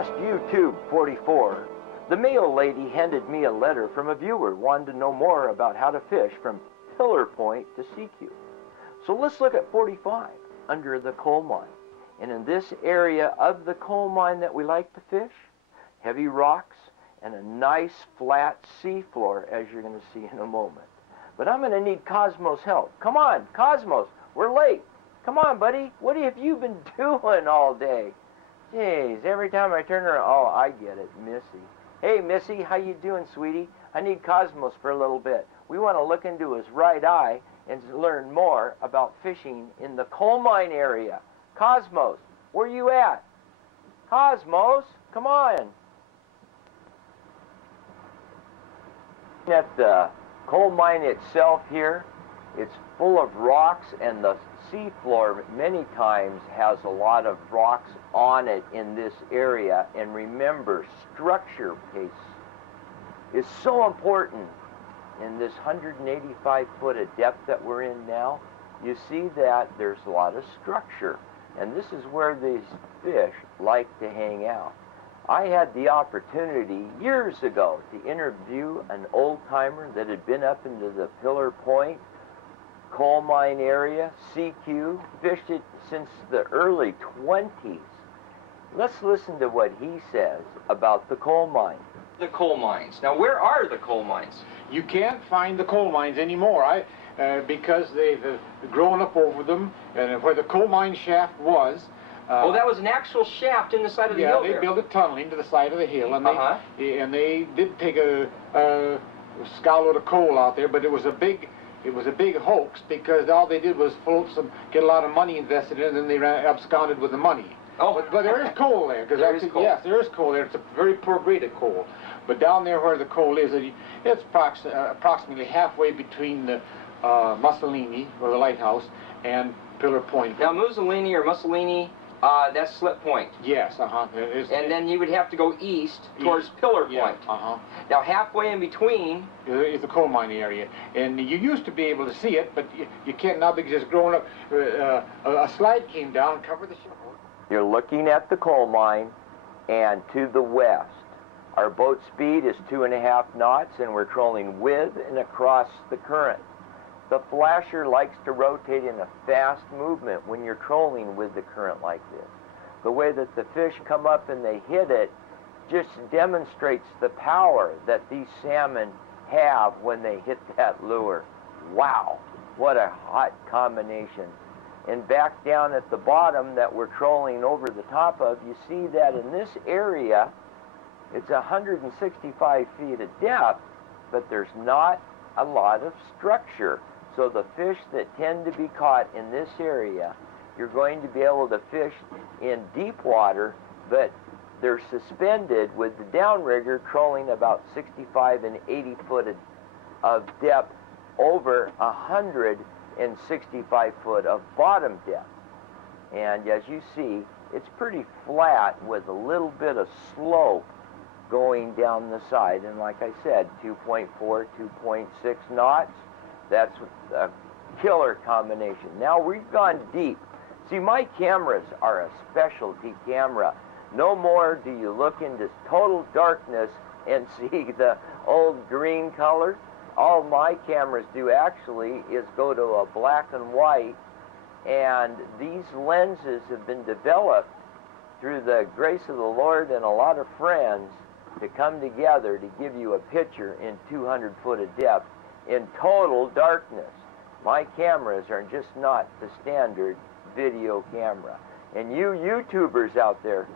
just YouTube 44, the mail lady handed me a letter from a viewer wanting to know more about how to fish from Pillar Point to Sekiu. So let's look at 45 under the coal mine. And in this area of the coal mine that we like to fish, heavy rocks and a nice flat seafloor, as you're going to see in a moment. But I'm going to need Cosmo's help. Come on, Cosmos, we're late. Come on, buddy. What have you been doing all day? Jeez, every time I turn around, oh, I get it, Missy. Hey, Missy, how you doing, sweetie? I need Cosmos for a little bit. We want to look into his right eye and learn more about fishing in the coal mine area. Cosmos, where you at? Cosmos, come on. At the coal mine itself here, it's full of rocks, and the seafloor many times has a lot of rocks on it in this area. And remember, structure pace is so important in this 185 foot of depth that we're in now. You see that there's a lot of structure, and this is where these fish like to hang out. I had the opportunity years ago to interview an old-timer that had been up into the Pillar Point coal mine area, Sekiu, fished it since the early 20s. Let's listen to what he says about the coal mine. The coal mines. Now, where are the coal mines? You can't find the coal mines anymore because they've grown up over them, and where the coal mine shaft was. Oh, that was an actual shaft in the side of the hill. Yeah, they built a tunnel into the side of the hill, and they did take a scow of coal out there, but it was a big hoax, because all they did was float some, get a lot of money invested in it, and then they absconded with the money. Oh, but there is coal there, because yes, there is coal there. It's a very poor grade of coal. But down there where the coal is, it's approximately halfway between the Mussolini, or the lighthouse, and Pillar Point. Now, Mussolini or Mussolini, that's Slip Point. Yes, And then you would have to go east towards Pillar Point. Now, halfway in between is the coal mine area, and you used to be able to see it, but you can't now because it's grown up. A slide came down and covered the shore. You're looking at the coal mine, and to the west, our boat speed is 2.5 knots, and we're trolling with and across the current. The flasher likes to rotate in a fast movement when you're trolling with the current like this. The way that the fish come up and they hit it just demonstrates the power that these salmon have when they hit that lure. Wow, what a hot combination. And back down at the bottom that we're trolling over the top of, you see that in this area, it's 165 feet of depth, but there's not a lot of structure. So the fish that tend to be caught in this area, you're going to be able to fish in deep water, but they're suspended with the downrigger trolling about 65 and 80 foot of depth over 165 foot of bottom depth. And as you see, it's pretty flat with a little bit of slope going down the side. And like I said, 2.4, 2.6 knots. That's a killer combination. Now we've gone deep. See, my cameras are a specialty camera. No more do you look into total darkness and see the old green color. All my cameras do actually is go to a black and white, and these lenses have been developed through the grace of the Lord and a lot of friends to come together to give you a picture in 200 foot of depth in total darkness. My cameras are just not the standard video camera. And you YouTubers out there,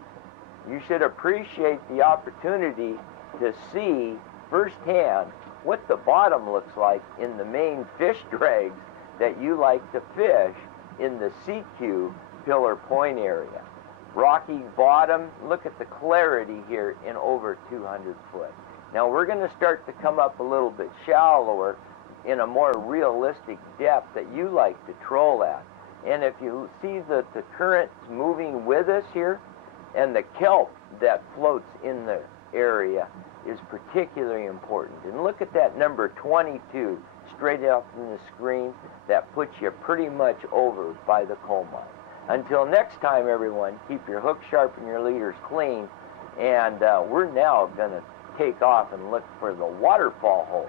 you should appreciate the opportunity to see firsthand what the bottom looks like in the main fish drags that you like to fish in the Sekiu Pillar Point area. Rocky bottom, look at the clarity here in over 200 foot. Now we're going to start to come up a little bit shallower in a more realistic depth that you like to troll at. And if you see that the current's moving with us here, and the kelp that floats in the area is particularly important. And look at that number 22 straight up from the screen. That puts you pretty much over by the coal mine. Until next time, everyone, keep your hooks sharp and your leaders clean, And we're now going to take off and look for the waterfall hole.